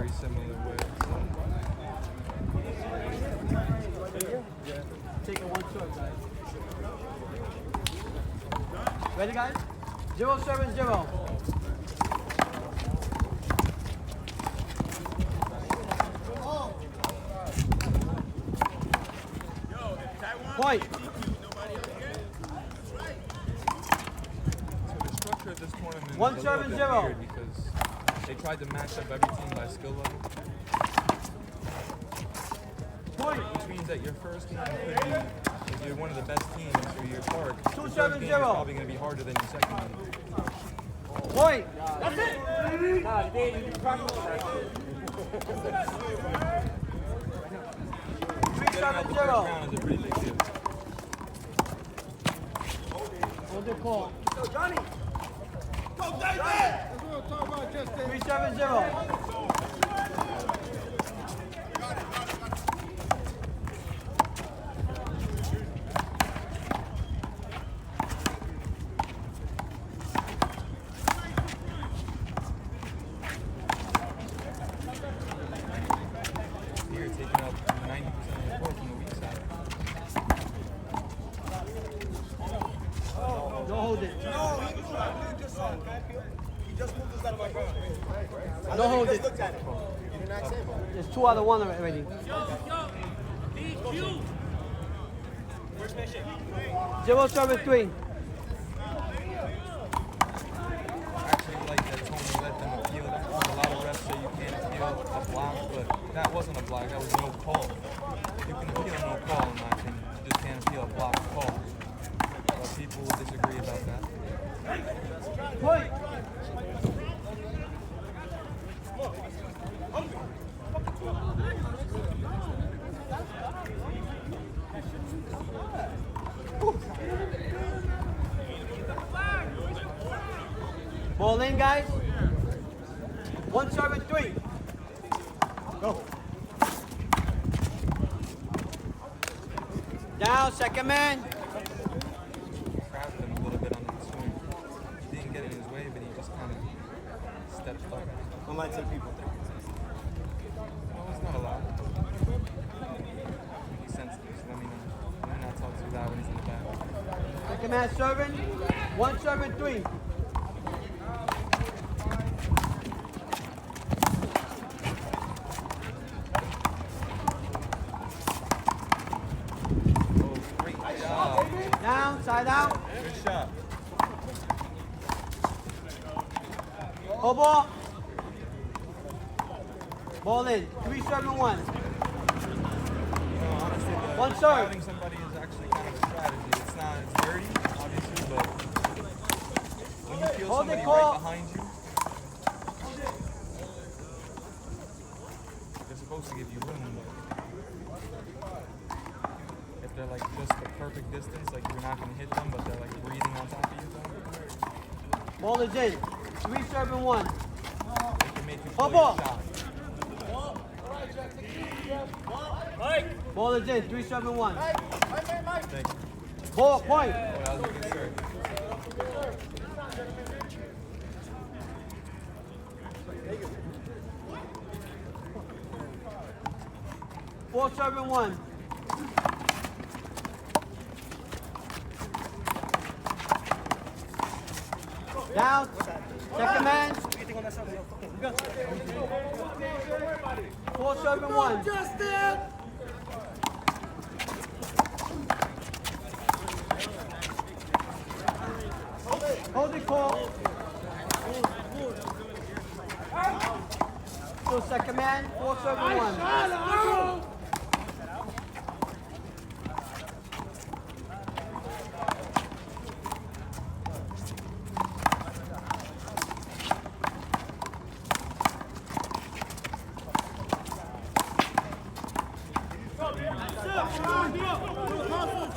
very similar way. So. Take it one short, guys. Ready, guys? 0-7-0. Point. So the structure of this tournament is 1-7-0. a little bit weird because they tried to match up every team by skill level. Point. Which means that your first game could be, if you're one of the best teams for your park, your 2-7-0. first game is probably going to be harder than your second game. Point. That's it. Nah, they didn't practice that. 3-7-0. Getting out the first round is a pretty big deal. Hold the call. Go, Johnny. Go, David. 3-7-0. Here, taking up 90% of the court from the weak side. Don't hold it. No, he just moved his left leg. Don't hold it. Looked at it. You didn't ask him. There's 2 out of 1 already. Where's that shit? 0-7-3. Actually, like that Tony let them appeal that. A lot of refs say you can't appeal a block, but that wasn't a block. That was no call. You can appeal no call in my opinion. You just can't appeal a block call. But people will disagree about that. Point. Ball in, guys. 1-7-3. Go. Down, second man. Trapped him a little bit on the swing. He didn't get in his way, but he just kind of stepped up. What might some people think? Well, it's not allowed. He's sensitive, so let me know. Let me not talk too loud when he's in the back. Second man serving. 1-7-3. Oh, great job. Down, side out. Good shot. Hold ball. Ball in. 3-7-1. You know, honestly, One serve. crowding somebody is actually kind of a strategy. It's not, it's dirty, obviously, but when you feel Hold it, somebody call. right behind you, they're supposed to give you room, but if they're like just the perfect distance, like you're not going to hit them, but they're like breathing on top of you, then Ball is in. 3-7-1. they can make you Hold play ball. your shot. Ball is in. 3-7-1. Thank you. Ball, point. Oh, that was a good serve. 4-7-1. Down. Second man. 4-7-1. Justin! Hold it, call. Still second man. 4-7-1.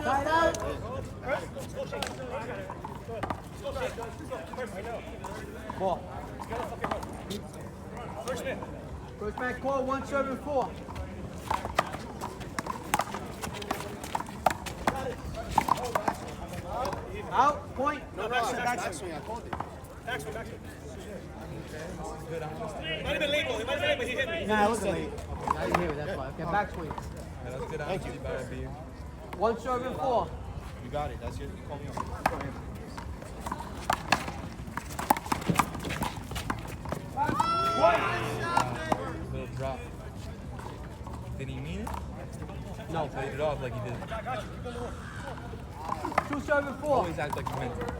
Side out. Ball. First man call 1-7-4. Out, point. No, backswing, I called it. Backswing. is good honesty. Might have been late, though. He might have been late, but he hit me. Nah, it wasn't late. I didn't hear it, that's why. Okay, back swing. Yeah, that's good honesty by Abir. One serve and 4. You got it. That's your. You call me on. Little drop. Did he mean it? No. Played it off like he did. 2 serve and 4. Always act like you meant it.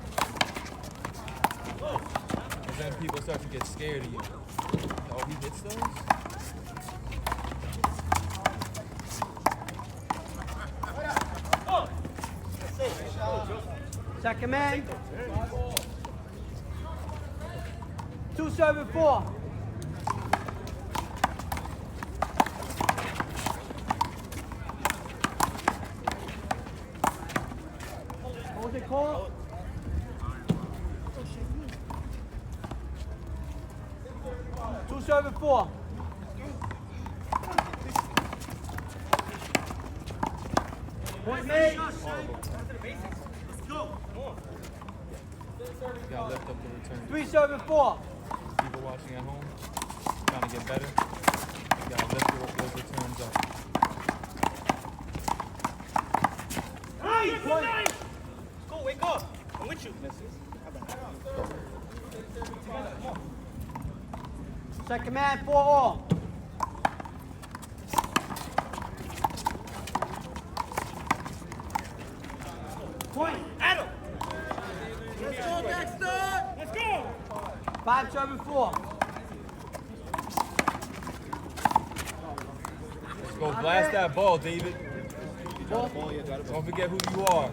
And then people start to get scared of you. Oh, he hits those? Second man. 2 serve and 4. What was it called? Two serve and 4. Point made. You gotta lift up the return. 3 serve and 4. People watching at home, trying to get better. You gotta lift those returns up. Go, wake up. I'm with you. Second man, 4 all. Point. Adam. Let's go, Dexter. Let's go. 5 serve and 4. Let's go blast that ball, David. Ball. Don't forget who you are.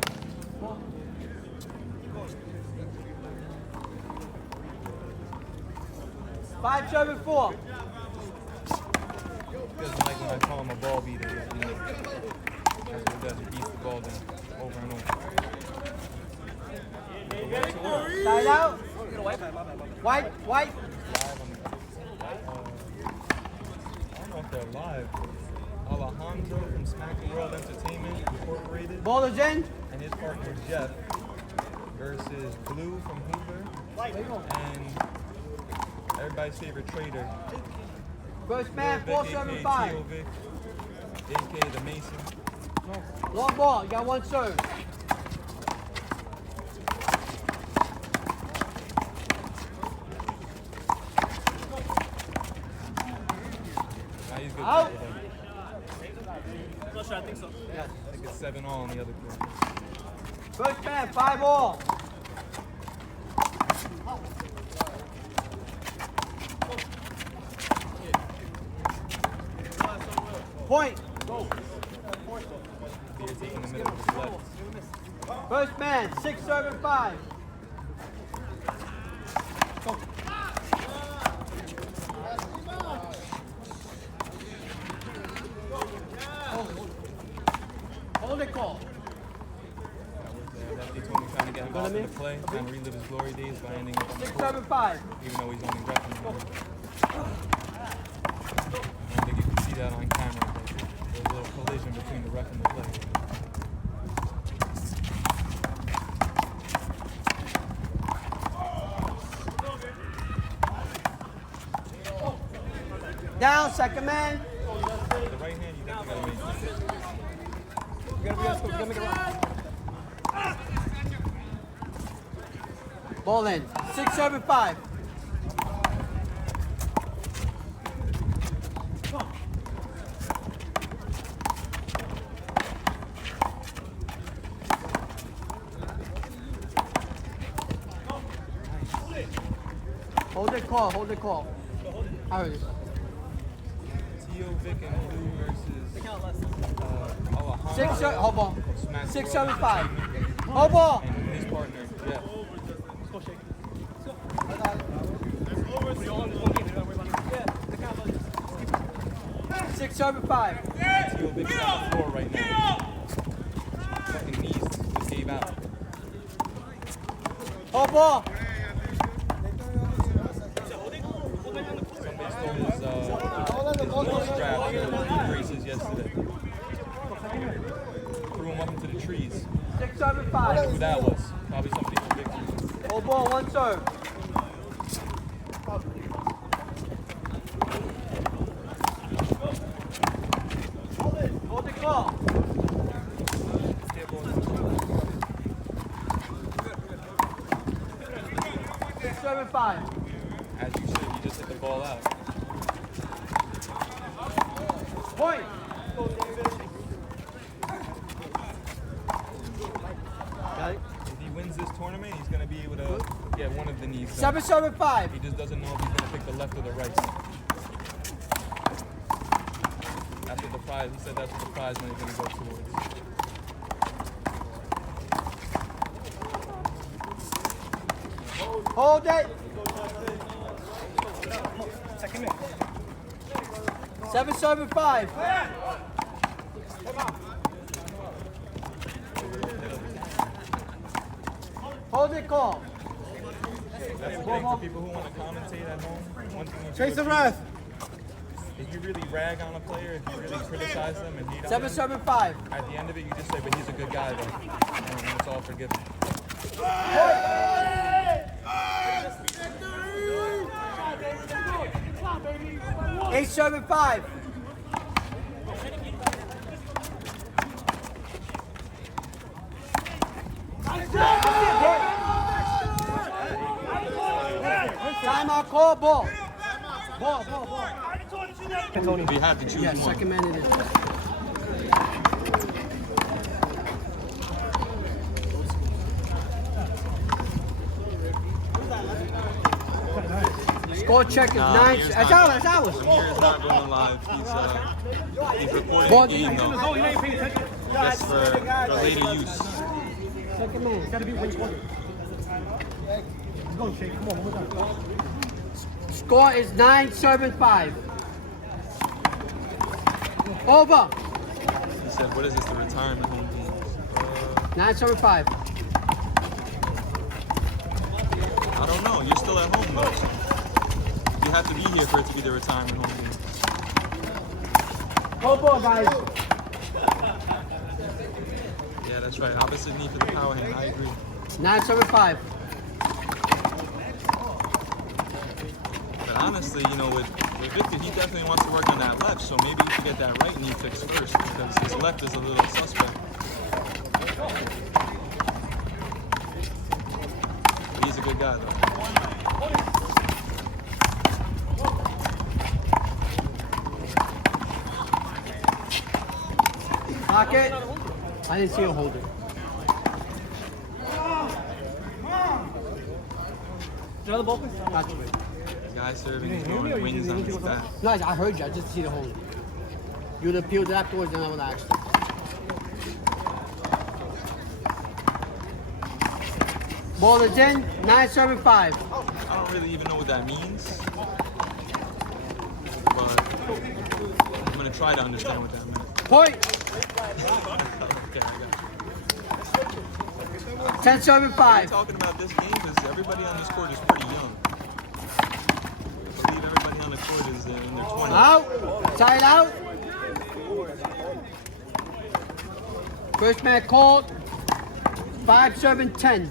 Five serve and 4. Doesn't like when I call him a ball beater. You know. That's what he does. He beats the ball down over and over. Side out. White. Live I don't know if they're live. Alejandro from Smack the World Entertainment Incorporated Ball is in. and his partner Jeff versus Blue from Hoover and everybody's favorite trader. First man, 4 serve and 5. Vic, aka the Mason. Long ball. You got 1 serve. Nah, he's good. Out. Not sure, I think so. Yes. I think it's 7 all on the other court. First man, 5 all. Point. Beer taking the middle of his left. First man, 6 serve and 5. Hold it, call. Lefty told me trying to get him back into play, trying to relive his glory days by ending up on the 6 court, serve and 5. even though he's only repping the league. I don't think you can see that on camera, but there's a little collision between the ref and the player. Down, second man. The right hand, you definitely gotta make it. Ball in. 6 serve and 5. Hold it, call. Hold it, call. I heard it. Tio, Vic, and Blue versus Alejandro. 6 serve. Hold ball. Smack 6 the serve World and 5. Entertainment, Hold ball. and his partner, Jeff. Let's go, Sheikh. 6 serve and 5. Tio Vic's on the floor right now. Fucking knees just gave out. Hold ball. Somebody stole his knee strap and knee braces yesterday. Threw him up into the trees. 6 serve and Who 5. that was? Probably somebody from Victory. Hold ball, 1 serve. 5. As you should, you just hit the ball out. Point. Got it. If he wins this tournament, he's going to be able to get one of the knees done. 7-5. He just doesn't know if he's going to pick the left or the right. That's what the prize, he said that's what the prize money is going to go towards. Hold it. 7-5. Hold it, call. That's the thing, for people who want to commentate at home, one thing you Chase do the is ref. if you really rag on a player, if you really criticize them and hate on them, 7-5. at the end of it, you just say, but he's a good guy, though. And it's all forgiven. 8-5. Timeout call, ball. Ball. We have to choose Yeah, one. second man it is. Score check is 9. Amir's That's not- ours. Amir is not going live. He's recording Ball. the game, though. Just for later use. Second man. Score is 9-5. Over. He said, what is this, the retirement home games? 9-5. I don't know. You're still at home, though. You have to be here for it to be the retirement home game. Go ball, guys. Yeah, that's right. Opposite knee for the power hand. I agree. 9-5. But honestly, you know, with Victor, he definitely wants to work on that left, so maybe he should get that right knee fixed first, because his left is a little suspect. But he's a good guy, though. Pocket. I didn't see him hold it. That's right. Guy serving, he's going wings on his back. No, I heard you. I just see the hold it. You'd appealed it afterwards, then I would ask you. Ball is in. 9-5. I don't really even know what that means, but I'm going to try to understand what that means. Point. Okay, I got it. 10-5. We're talking about this game because everybody on this court is pretty young. I believe everybody on the court is in their 20s. Out. Side out. First man called. 5-10.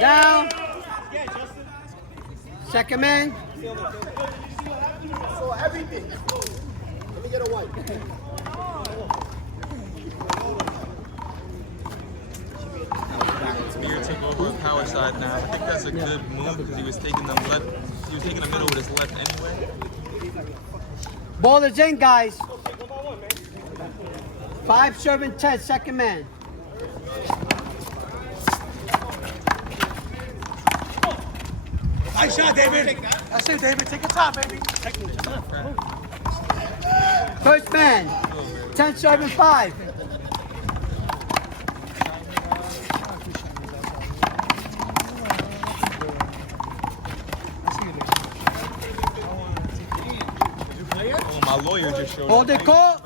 Down. Second man. So everything. Let me get a white. Abir took over a power side now. I think that's a good move because he was taking them left. He was taking the middle with his left anyway. Ball is in, guys. 5-10. Second man. Nice shot, David. That's it, David. Take your time, baby. First man. 10-5. Oh, my lawyer just showed Hold up. it, call.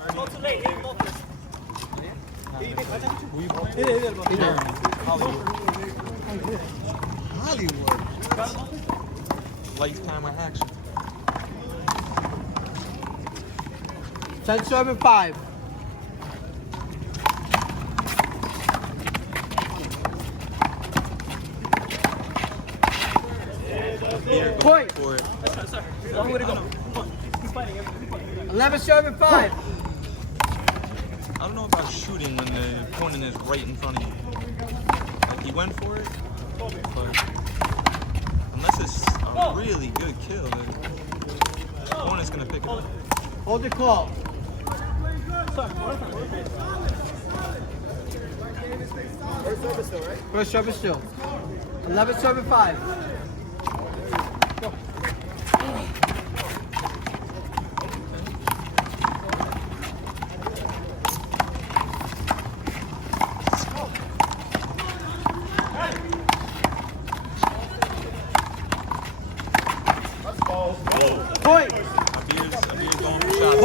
Hollywood. Lifetime of action. 10-5. Abir Point. going for it. 11-5. don't know about shooting when the opponent is right in front of you. Like he went for it, but unless it's a really good kill, the opponent's gonna pick it up. Hold the call. First service still, right? First service still. 11 serving 5. Point. Abir's going for shots.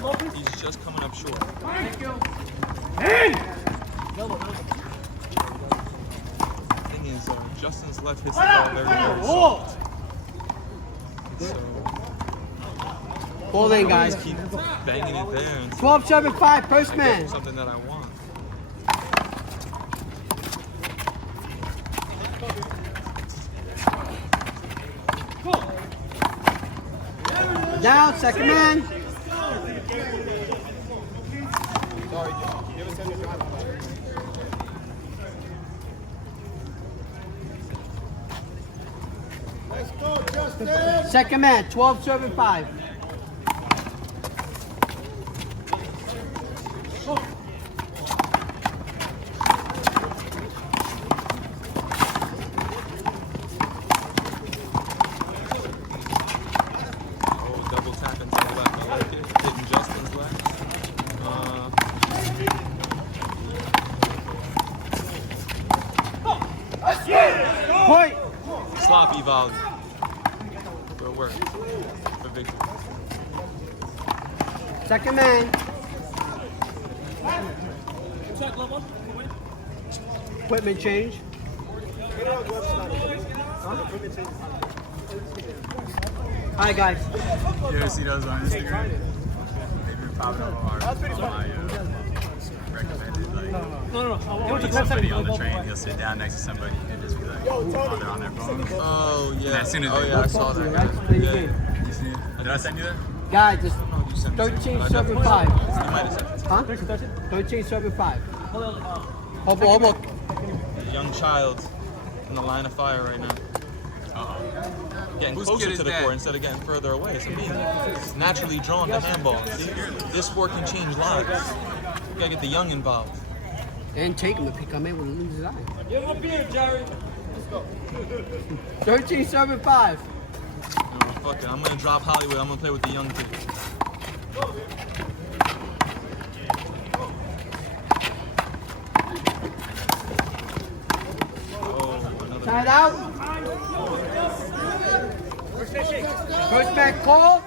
Ball. He's just coming up short. Thank you. The thing is, Justin's left hits the ball very, very soft. So, Ball in, guys. keep banging it there and 12 serving 5. First I man. get something that I want. Down, second man. Sorry, John. Give us 10 to drive. Let's go, Justin. Second man, 12 serving 5. Oh, double tap into the left. I like it. Hitting Justin's left. Point. Sloppy volley. Good work for Victor. Second man. Equipment change. Hi guys. You ever see those on Instagram? They've been popping up on my recommended. Like, somebody on the train, he'll sit down next to somebody and just be like, oh, they're on their phone. Oh, yeah. And as soon as oh, they yeah, I saw that. Right? Play the Yeah. game. You see it? Did I send you that? Guys, just You sent me 13 something. serving I 5. definitely- You might have sent it. Huh? 13 serving 5. Hold on. A young child in the line of fire right now. Getting closer to the court instead of getting further away. It's amazing. It's naturally drawn to handball. See? This sport can change lives. You gotta get the young involved. And take him if he come in with a lose his eye. Give him a beer, Jerry. 13 serving 5. No, fuck it. I'm gonna drop Hollywood. I'm gonna play with the young kids. Oh, another Side out. First man call.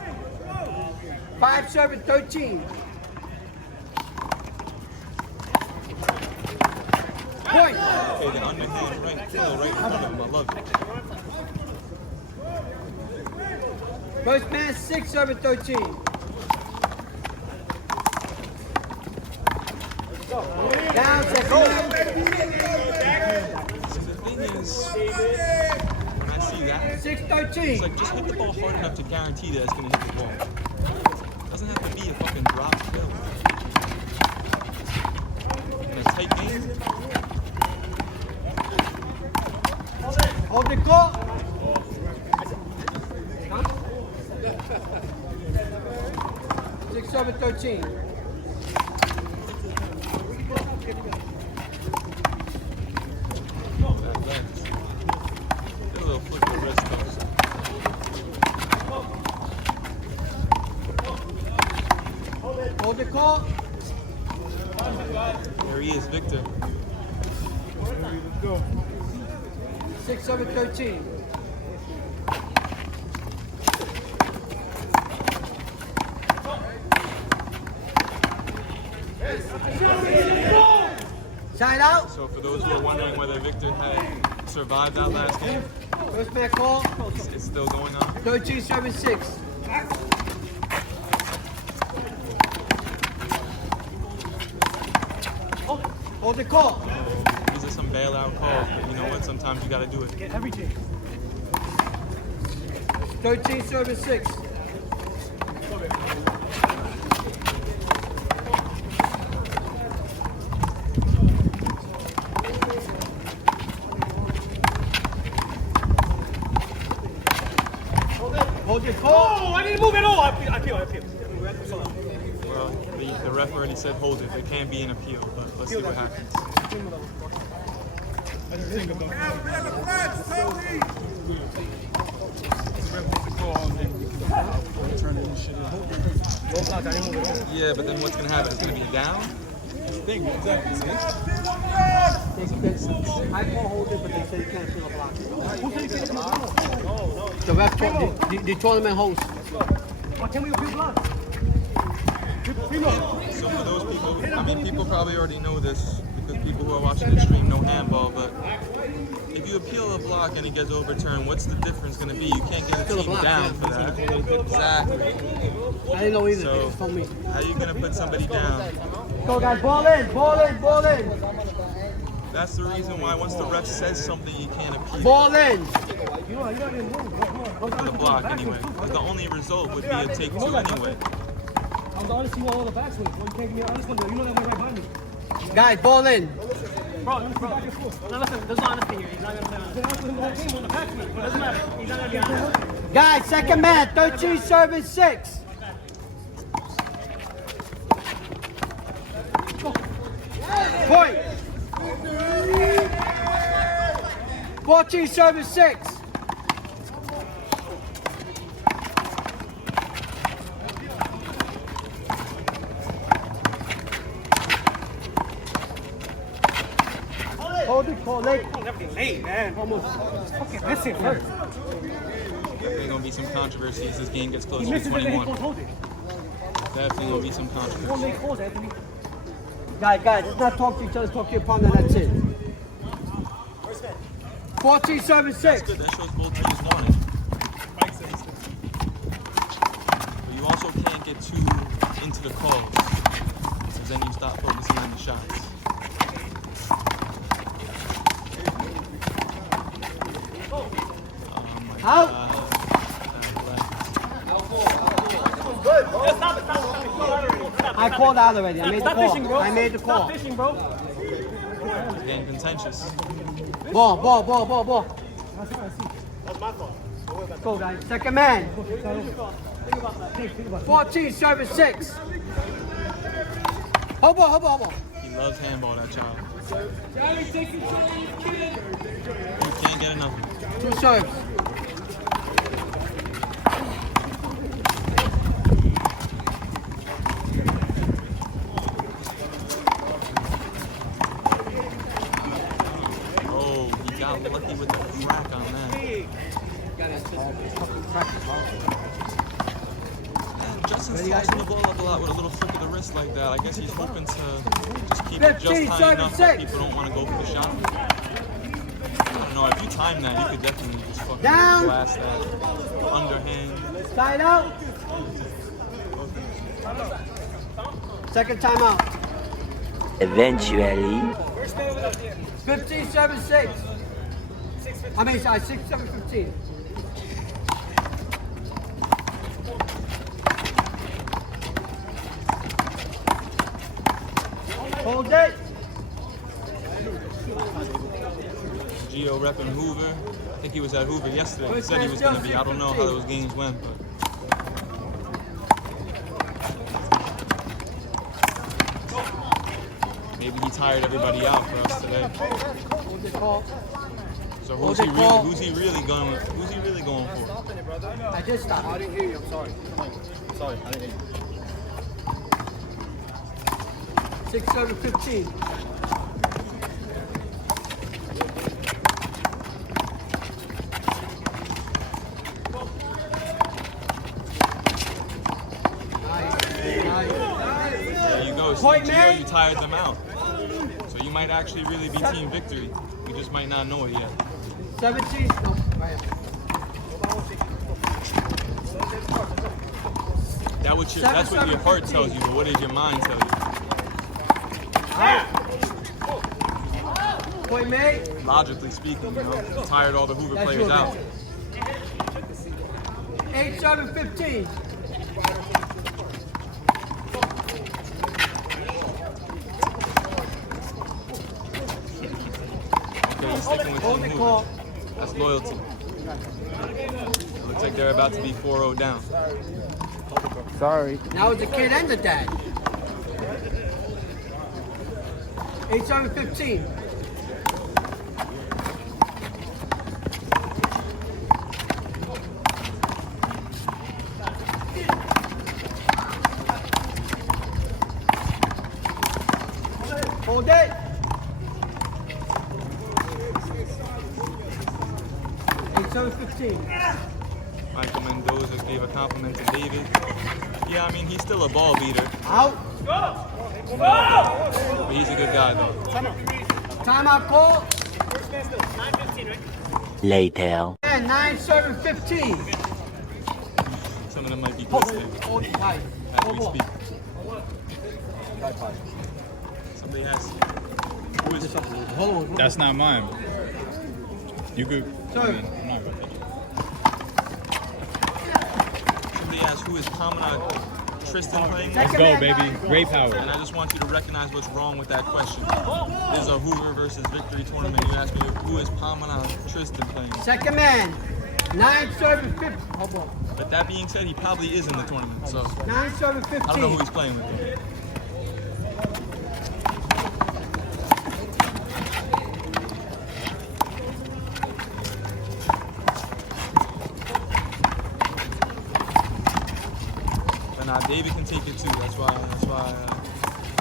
5 serving 13. Point. Okay, the underhand right kill right in front of him. I love it. First man 6 serving 13. Down, second man. So the thing is, when I see that, 6-13. it's like just hit the ball hard enough to guarantee that it's gonna hit the ball. It doesn't have to be a fucking drop kill. In a tight game, Hold the call. Huh? 6 serving 13. that left. Get a little flick of the wrist though. Hold the call. There he is, Victor. 6 serving 13. Side out. So for those who are wondering whether Victor had survived that last game, First man call. it's still going on. 13 serving 6. Hold the call. These are some bailout calls, but you know what? Sometimes you gotta do it. 13 serving 6. it call. Oh, I didn't move at all. I appeal. Well, the ref already said hold it. There can be an appeal, but let's see what happens. Yeah, but then what's going to happen? It's going to be down? I call hold it, but they say you can't appeal a block. Who said you can't appeal a block? The ref told the tournament host. Why can't we appeal block? So for those people, I mean, people probably already know this because people who are watching the stream know handball, but if you appeal a block and it gets overturned, what's the difference going to be? You can't get a team down for that. Exactly. I didn't know either. So, They just told me. how are you going to put somebody down? Go guys, ball in. That's the reason why once the ref says something, you can't appeal Ball in. for the block anyway. Because the only result would be a take two anyway. I was honest, you want all the backswings. Well, you can't give me an honest one, though. You know that went right behind me. Guys, ball in. Bro, no, listen, there's no honesty here. He's not going to play honest. He's going to game on the backswing. It doesn't matter. He's not going to be honest. Guys, second man, 13 service 6. Point. 14 service 6. Hold it, call late. Everything late, man. Almost fucking missing first. There's going to be some controversy as this game gets He closer to misses it, then he 21. goes hold it. Definitely going to be some One controversy. late calls, Anthony. Guys, let's not talk to each other, talk to your partner, that's it. 14 service 6. Good, that shows both teams want it. But you also can't get too into the calls, because then you stop focusing on the shots. Out. I called out already. I made the Stop fishing, bro. call. I made the Stop call. fishing, bro. It's getting contentious. Ball. Go, guys. Second man. 14 service 6. Hold on. He loves handball, that child. You can't get enough. 2 serves. Oh, he got lucky with the crack on that. Justin's tossing the ball up a lot with a little flick of the wrist like that. I guess he's hoping to just keep it just 15, high enough that 6. people don't want to go for the shot. I don't know, if you time that, you could definitely just fucking Down. blast that underhand. Side out. Second timeout. Eventually. 15 service 6. I mean, sorry, 6 7 15. Hold it. Gio repping Hoover. I think he was at Hoover yesterday. He said he was going to be. I don't know how those games went, but. Maybe he tired everybody out for us today. Hold the call. So Hold it, call. who's he really going for? I just stopped. I didn't hear you. I'm sorry. Sorry, I didn't hear you. 6 7 15. There you go. See, Point Gio, man. you tired them out. So you might actually really be Team Victory. You just might not know it yet. 17. No, right. That's what your heart tells you, but what does your mind tell you? Point made. Logically speaking, you know, tired all the Hoover That's players your out. 8 7 15. Okay, he's sticking with Hold Team the Hoover. call. That's loyalty. It looks like they're about to be 4-0 down. Sorry. Now it's the kid and the dad. 8-7-15. Hold it. 8-7-15. Michael Mendoza gave a compliment to David. Yeah, I mean, he's still a ball beater. Out. But he's a good guy, though. Timeout call. 9:15, right? Later. And 9-7-15. Some of them might be twisted Hi. as we speak. Somebody has. Who is Hold on. That's not mine. You could. Sorry. I'm not gonna take it. Somebody asked who is Pamela Tristan playing with? Let's go, baby. Great power. And I just want you to recognize what's wrong with that question. This is a Hoover versus Victory tournament. You asked me who is Pamela Tristan playing with? Second man. 9-7-15. Hold on. But that being said, he probably is in the tournament, so 9-7-15. I don't know who he's playing with. But now David can take it too. That's why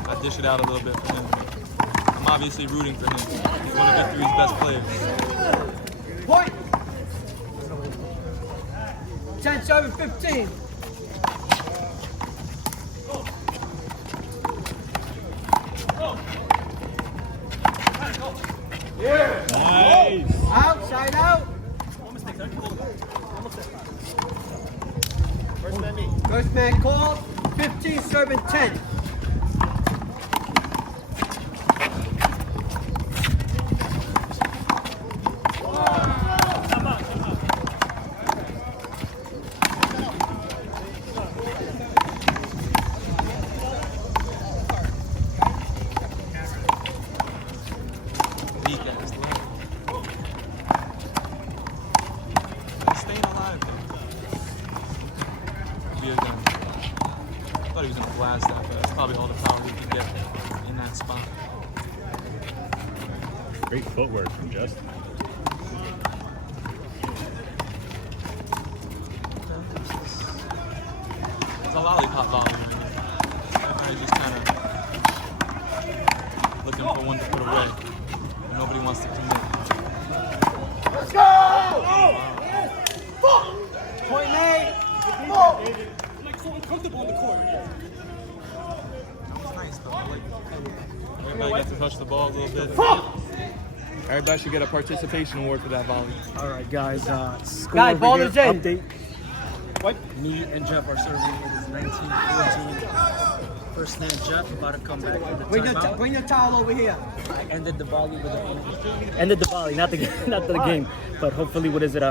I dish it out a little bit for him. I'm obviously rooting for him. He's one of Victory's best players. Point. 10-7-15. Nice. Outside out. First man called. 15 serving 10. Weak ass leg. He's staying alive though. Abir done. I thought he was gonna blast that, but that's probably all the power he could get in that spot. Great footwork from Justin. It's a lollipop volley. Everybody's just kind of looking for one to put away. And nobody wants to commit. Let's go! Point made. Like so uncomfortable on the court. That was nice though. I like everybody gets to touch the ball a little bit. Everybody should get a participation award for that volley. All right, guys. Score Guys, over ball here. is in. Update. What? Me and Jeff are serving. It is 19-14. First man, Jeff, about to come back with the timeout. Bring your towel over here. I ended the volley with a ended the volley, not the game. But hopefully, what is it?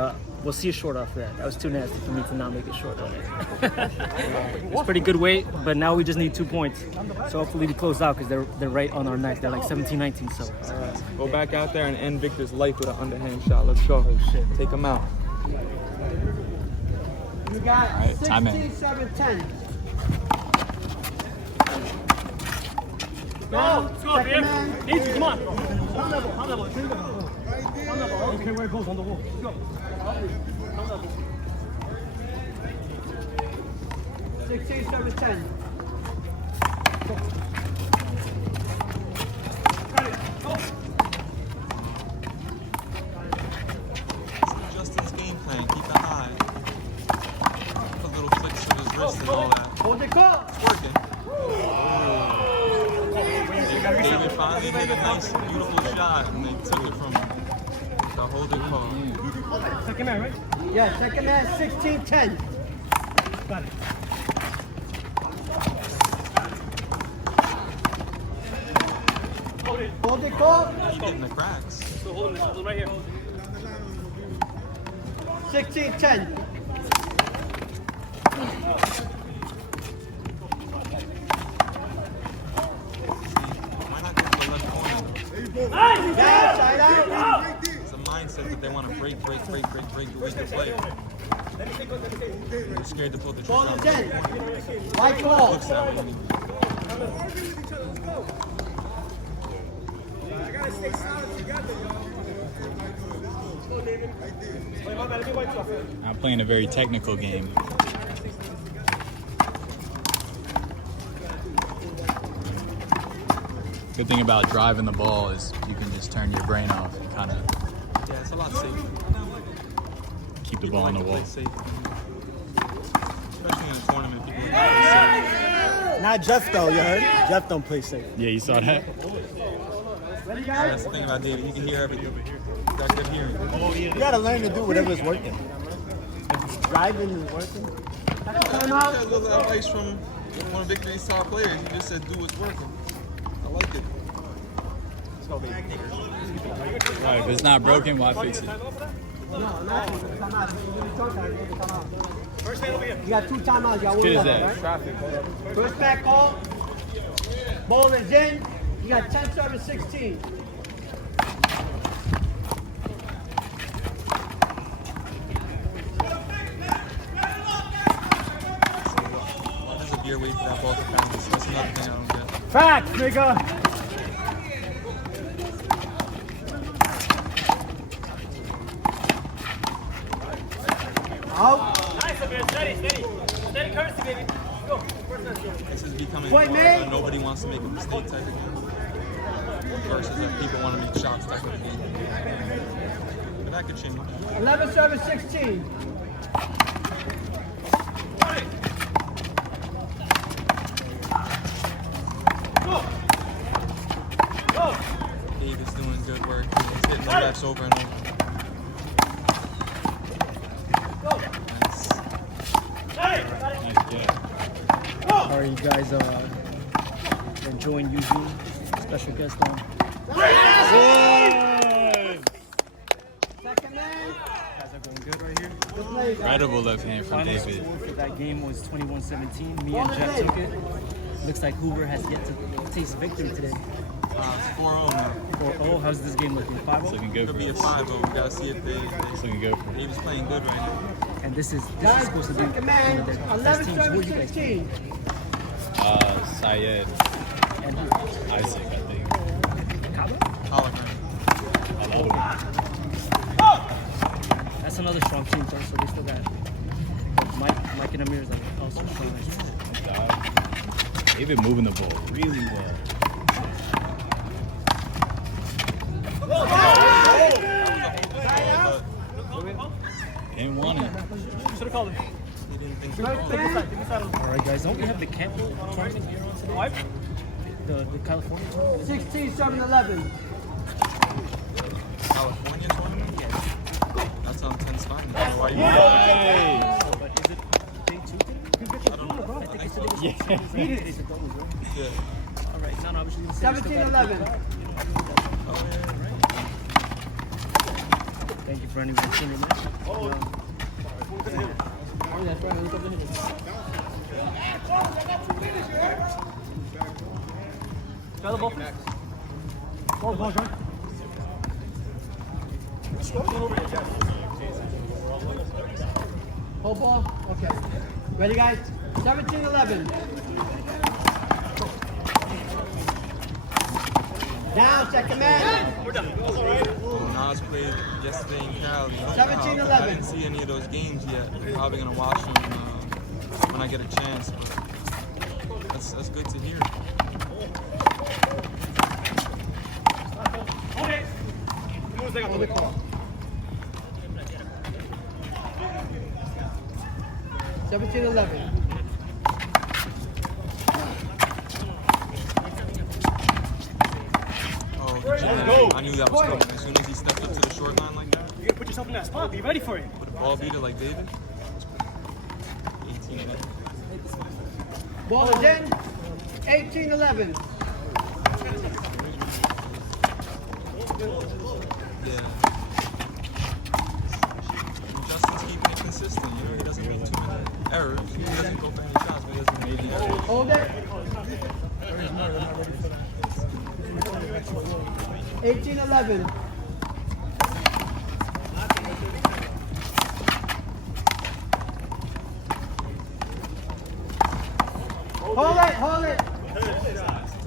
We'll see a short off that. That was too nasty for me to not make it short on it. It's pretty good weight, but now we just need 2 points. So hopefully we close out because they're right on our neck. They're like 17-19. So Go back out there and end Victor's life with an underhand shot. Let's go. Oh, shit. Take him out. You got right, time in. 16-7-10. Go, let's go, Abir. Easy, come on. High level. Okay, where it goes on the wall. Let's go. 16-7-10. Justin's game plan. Keep it high. Put little flicks with his wrist and all that. Hold the call. It's working. David finally made a nice, beautiful shot, and they took it from him. The holding call. Second man, right? Yeah, second man, 16-10. Got it. Hold the call. Keep hitting the cracks. So hold it right here. 16-10. Why not go to the left corner? Yeah, side out. It's a mindset mindset that they want to break the weaker player. They're scared to pull the Ball trigger. is in. White ball. Looks that way. I'm playing a very technical game. Good thing about driving the ball is you can just turn your brain off and kind of Yeah, it's a lot safer. keep the People ball on like the to wall. play safe. Especially in a tournament, people like to play safe. Not Jeff though, you heard? Jeff don't play safe. Yeah, you saw that? That's the thing about David. He can hear everything. He's got good hearing. You gotta learn to do whatever's working. If driving is working. I got a little advice from one of Victory's top players. He just said, do what's working. I like it. Alright, if it's not broken, why fix it? No, not timeout. First hand over here. You got 2 timeouts. You got 1 Good as left, that. right? First back call. Ball is in. You got 10 service 16. Why does Abir wait for that ball to bounce? That's another thing I don't get. Facts, nigga. Out. Nice, Abir. Steady. Steady courtesy, baby. Go. First hand. This is becoming Point more made. of a nobody wants to make a mistake type of game. Versus that people want to make shots type of game. But that could change. 11 service 16. David's doing good work. He's hitting the reps over and over. Nice job. How are you guys enjoying Eugene? Special guest on. Second man. Guys are going good right here. Good play, guys. Incredible left hand from Final David. score for that game was 21-17. Me and Jeff took it. Looks like Hoover has yet to taste victory today. It's 4-0 now. 4-0. How's this game looking? It's 5-0? looking good Could for be a us. 5, but we gotta see if It's looking good for us. David's playing good right now. And this is Guys, supposed to be second one man. of the best 11 teams. Who are service you guys playing? 16. Syed, And who? Isaac, I think. Colin, right? That's another strong team, though, so they still got Mike and Amir is also strong. David moving the ball really well. Didn't want it. Should have called him. He didn't think so. First man. All right, guys, don't we have the camp tournament here on today? Wipe. The California tournament? 16 7 11. California tournament? That's on 10 spine. Why you But is it day 2 today? I don't know. I think it's today. Yeah. Today's the doubles, right? Yeah. All right, no, obviously the 17 11. Oh, yeah. Thank you for anyone tuning in. Oh, that's right. Look up the hitters. Try the ball, please. Ball, John. Hold ball. Okay. Ready, guys? 17 11. Down, second man. We're done. Nas played yesterday in Cali. 17-11. I didn't see any of those games yet. I'm probably gonna watch them when I get a chance. But that's good to hear. Okay. Who's they got the call? 17 11. Oh, good job. I knew that was coming. As soon as he stepped up to the short line like that, You gotta put yourself in that spot. Be ready for it. with a ball beater like David. 18 minutes. Ball is in. 18 11. Yeah. Justin's keeping it consistent. You know, he doesn't make too many errors. He doesn't go for any shots, but he doesn't make any errors. Hold it. 18 11.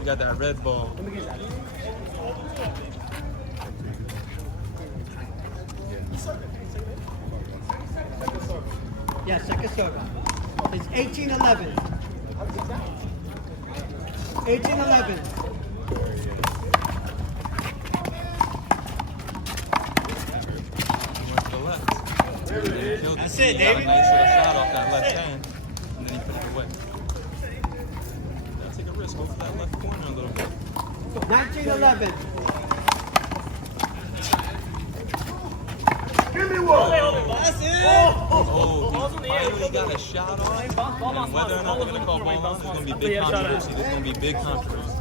got that red ball. Let me get that. Yeah, second serve. It's 18-11. 18-11. He went to the left. That's it, David. He got a nice little shot off that left hand, and then he put it away. Gotta take a risk. Go for that left corner a little bit. 19-11. Oh, he finally got a shot off. And whether or not they're going to call ball on, there's going to be big controversy. There's going to be big controversy.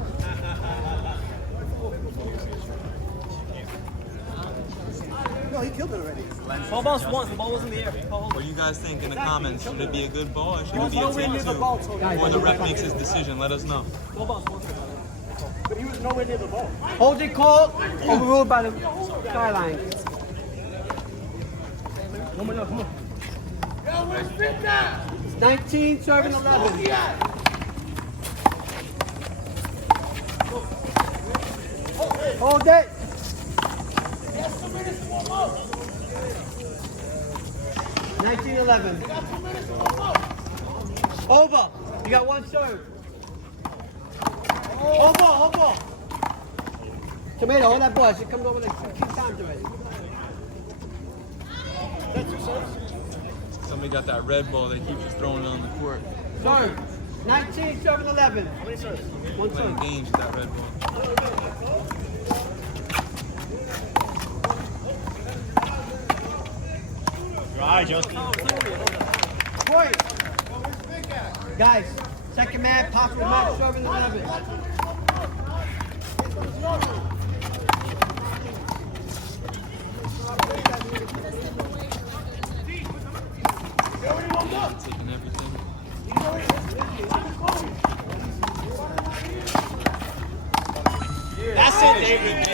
No, he killed it already. Ball bounced once. The ball was in the air. What do you guys think in the comments? Should it be a good ball or should it be a Nowhere near the ball, take Tony. two? Or the ref makes his decision? Let us know. Ball bounced once. But he was nowhere near the ball. Holding call overruled by the skyline. One more, come on. 19, serving 11. Hold it. 19-11. Over. You got one serve. Over. Tomato, hold that ball. She comes over like 16 times already. Somebody got that red ball. They keep just throwing it on the court. Serve. 19, serving 11. How many serves? One Playing serve. games with that red ball. Right, Justin. Point. Guys, second man, possible match, serving 11. Taking everything. That's it, David.